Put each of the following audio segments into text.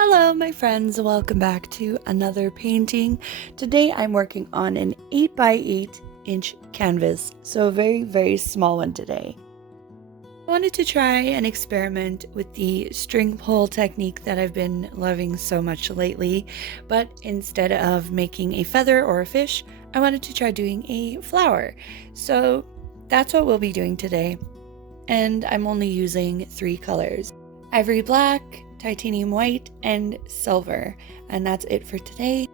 Hello my friends, welcome back to another painting. Today I'm working on an 8 by 8 inch canvas, so a very small one today. I wanted to try and experiment with the string pull technique that I've been loving so much lately, but instead of making a feather or a fish, I wanted to try doing a flower. So that's what we'll be doing today, and I'm only using 3 colors: Ivory black, titanium white, and silver, and that's it for today.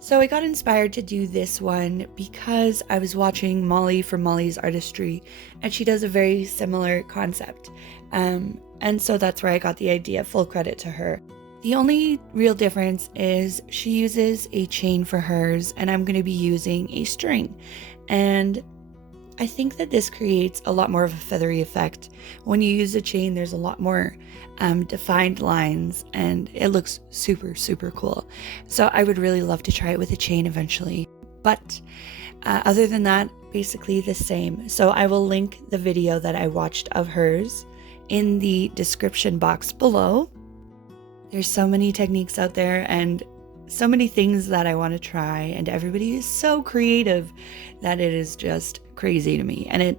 So I got inspired to do this one because I was watching Molly from Molly's Artistry, and she does a very similar concept, and so that's where I got the idea. Full credit to her. The only real difference is she uses a chain for hers, and I'm going to be using a string, and I think that this creates a lot more of a feathery effect. When you use a chain, there's a lot more defined lines, and it looks super cool. So I would really love to try it with a chain eventually. But other than that, basically the same. So I will link the video that I watched of hers in the description box below. There's so many techniques out there and so many things that I want to try, and everybody is so creative that it is just crazy to me, and it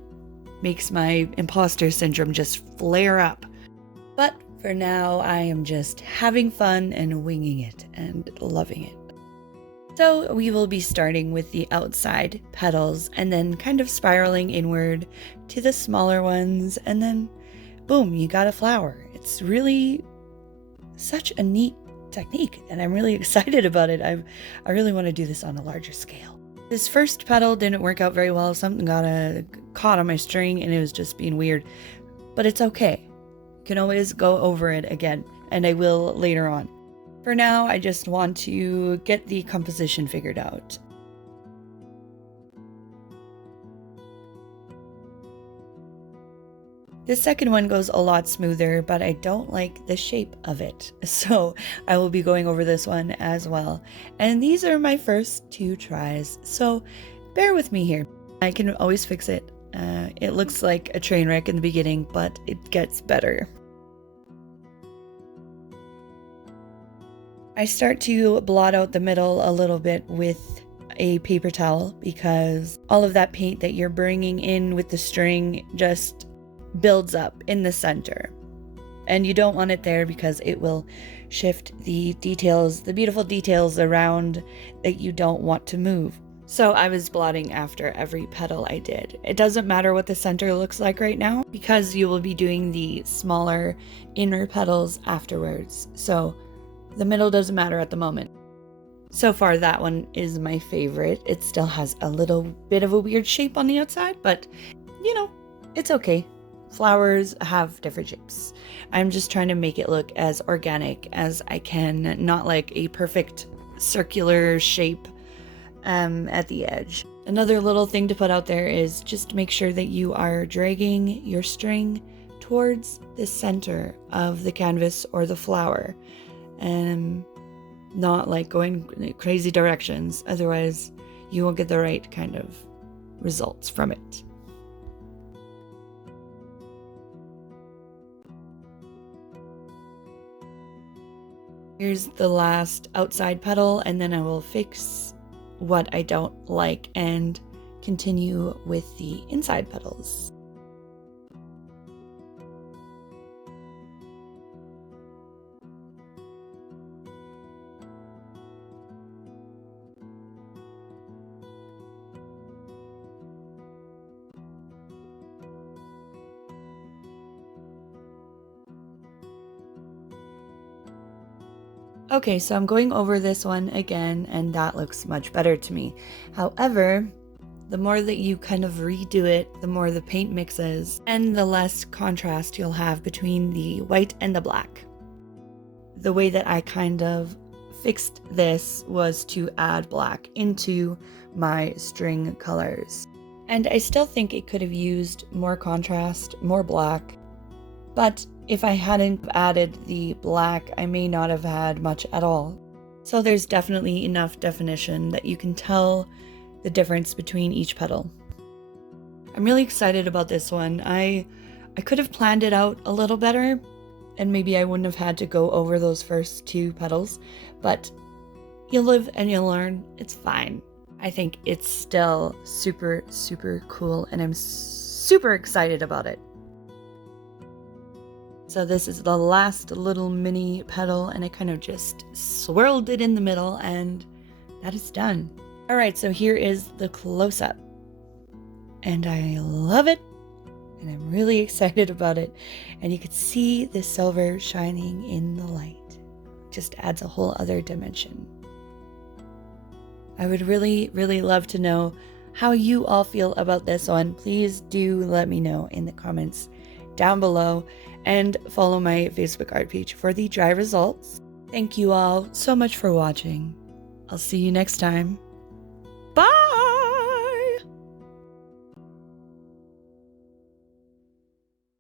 makes my imposter syndrome just flare up. But for now, I am just having fun and winging it and loving it. So we will be starting with the outside petals and then kind of spiraling inward to the smaller ones, and then boom, you got a flower. It's really such a neat technique, and I'm really excited about it. I really want to do this on a larger scale. This first petal didn't work out very well. Something got caught on my string, and it was just being weird, but it's okay. You can always go over it again, and I will later on. For now, I just want to get the composition figured out. The second one goes a lot smoother, but I don't like the shape of it, so I will be going over this one as well. And these are my first 2 tries, so bear with me here. I can always fix it. It looks like a train wreck in the beginning, but it gets better. I start to blot out the middle a little bit with a paper towel because all of that paint that you're bringing in with the string just builds up in the center, and you don't want it there because it will shift the details, the beautiful details around that you don't want to move. So I was blotting after every petal I did. It doesn't matter what the center looks like right now because you will be doing the smaller inner petals afterwards, so the middle doesn't matter at the moment. So far that one is my favorite. It still has a little bit of a weird shape on the outside, but you know, it's okay. Flowers have different shapes. I'm just trying to make it look as organic as I can, not like a perfect circular shape at the edge. Another little thing to put out there is just make sure that you are dragging your string towards the center of the canvas or the flower, and not like going crazy directions. Otherwise, you won't get the right kind of results from it. Here's the last outside petal, and then I will fix what I don't like and continue with the inside petals. Okay, so I'm going over this one again, and that looks much better to me. However, the more that you kind of redo it, the more the paint mixes, and the less contrast you'll have between the white and the black. The way that I kind of fixed this was to add black into my string colors. And I still think it could have used more contrast, more black, but if I hadn't added the black, I may not have had much at all. So there's definitely enough definition that you can tell the difference between each petal. I'm really excited about this one. I could have planned it out a little better, and maybe I wouldn't have had to go over those first 2 petals, but you live and you learn. It's fine. I think it's still super, super cool, and I'm super excited about it. So this is the last little mini petal, and I kind of just swirled it in the middle, and that is done. All right, so here is the close-up, and I love it, and I'm really excited about it. And you can see the silver shining in the light. Just adds a whole other dimension. I would really, really love to know how you all feel about this one. Please do let me know in the comments down below, and follow my Facebook art page for the dry results. Thank you all so much for watching. I'll see you next time. Bye!